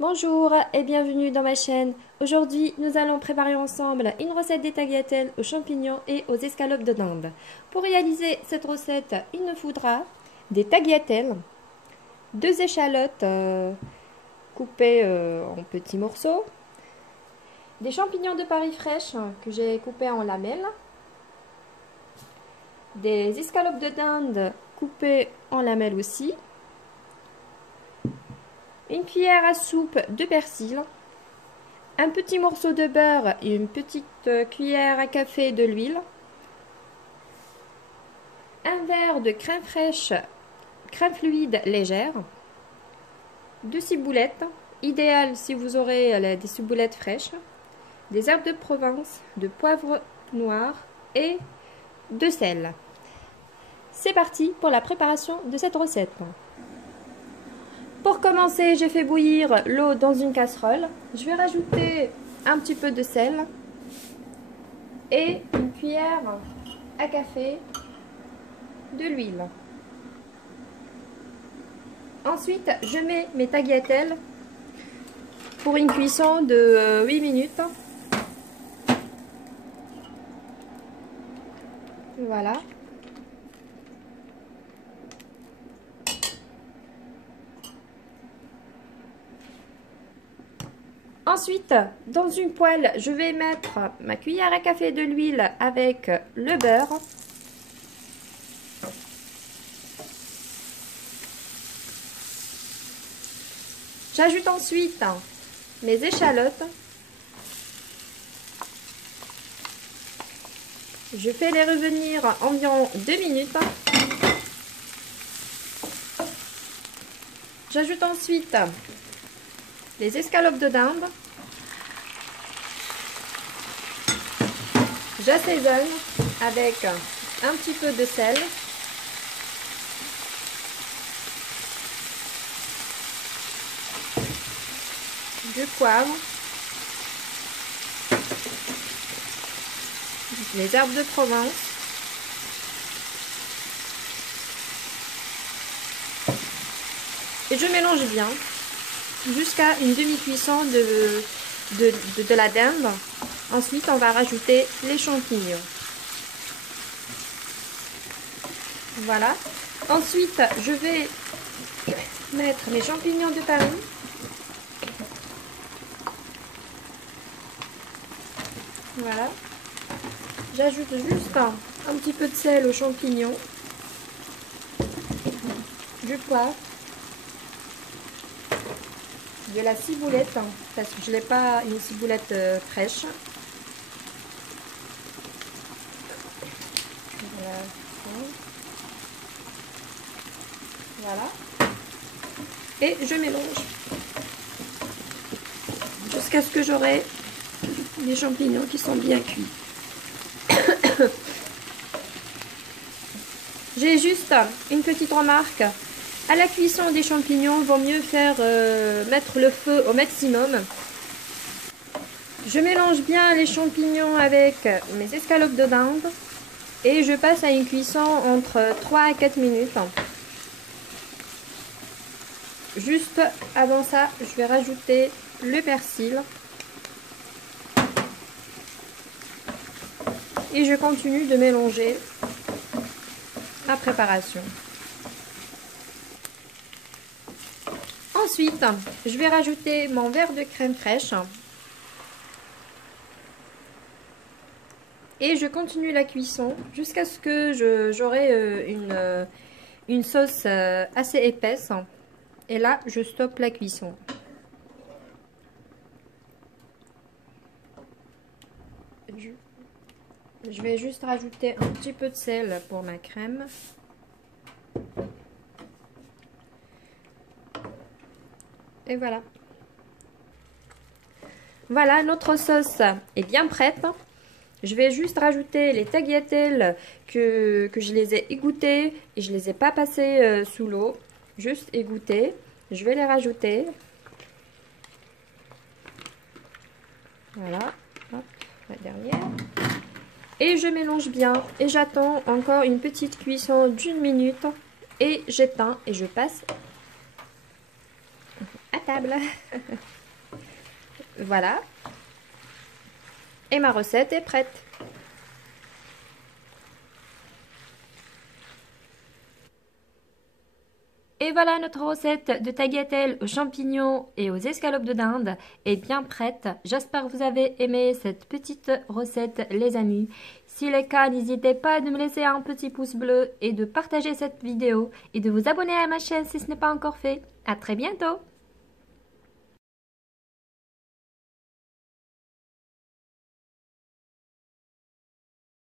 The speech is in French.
Bonjour et bienvenue dans ma chaîne. Aujourd'hui, nous allons préparer ensemble une recette des tagliatelles aux champignons et aux escalopes de dinde. Pour réaliser cette recette, il nous faudra des tagliatelles, deux échalotes coupées en petits morceaux, des champignons de Paris fraîches que j'ai coupés en lamelles, des escalopes de dinde coupées en lamelles aussi, une cuillère à soupe de persil, un petit morceau de beurre et une petite cuillère à café de l'huile, un verre de crème fraîche, crème fluide légère, deux ciboulettes, idéal si vous aurez des ciboulettes fraîches, des herbes de Provence, de poivre noir et de sel. C'est parti pour la préparation de cette recette. Pour commencer, j'ai fait bouillir l'eau dans une casserole. Je vais rajouter un petit peu de sel et une cuillère à café de l'huile. Ensuite, je mets mes tagliatelles pour une cuisson de 8 minutes. Voilà. Ensuite, dans une poêle, je vais mettre ma cuillère à café de l'huile avec le beurre. J'ajoute ensuite mes échalotes. Je fais les revenir environ 2 minutes. J'ajoute ensuite les escalopes de dinde. J'assaisonne avec un petit peu de sel. Du poivre. Les herbes de Provence. Et je mélange bien jusqu'à une demi-cuisson de la dinde. Ensuite, on va rajouter les champignons. Voilà. Ensuite, je vais mettre mes champignons de Paris. Voilà. J'ajoute juste un petit peu de sel aux champignons, du poivre, de la ciboulette, parce que je n'ai pas une ciboulette fraîche. Voilà. Et je mélange jusqu'à ce que j'aurai les champignons qui sont bien cuits. J'ai juste une petite remarque. À la cuisson des champignons, il vaut mieux mettre le feu au maximum. Je mélange bien les champignons avec mes escalopes de dinde et je passe à une cuisson entre 3 à 4 minutes. Juste avant ça, je vais rajouter le persil. Et je continue de mélanger ma préparation. Ensuite, je vais rajouter mon verre de crème fraîche. Et je continue la cuisson jusqu'à ce que j'aurai une sauce assez épaisse. Et là, je stoppe la cuisson. Je vais juste rajouter un petit peu de sel pour ma crème. Et voilà. Voilà, notre sauce est bien prête. Je vais juste rajouter les tagliatelles que je les ai égouttées et je les ai pas passées sous l'eau. Juste égouttées. Je vais les rajouter. Voilà. Hop, la dernière. Et je mélange bien et j'attends encore une petite cuisson d'1 minute et j'éteins et je passe à table. Voilà. Et ma recette est prête. Et voilà, notre recette de tagliatelle aux champignons et aux escalopes de dinde est bien prête. J'espère que vous avez aimé cette petite recette, les amis. Si c'est le cas, n'hésitez pas de me laisser un petit pouce bleu et de partager cette vidéo et de vous abonner à ma chaîne si ce n'est pas encore fait. À très bientôt!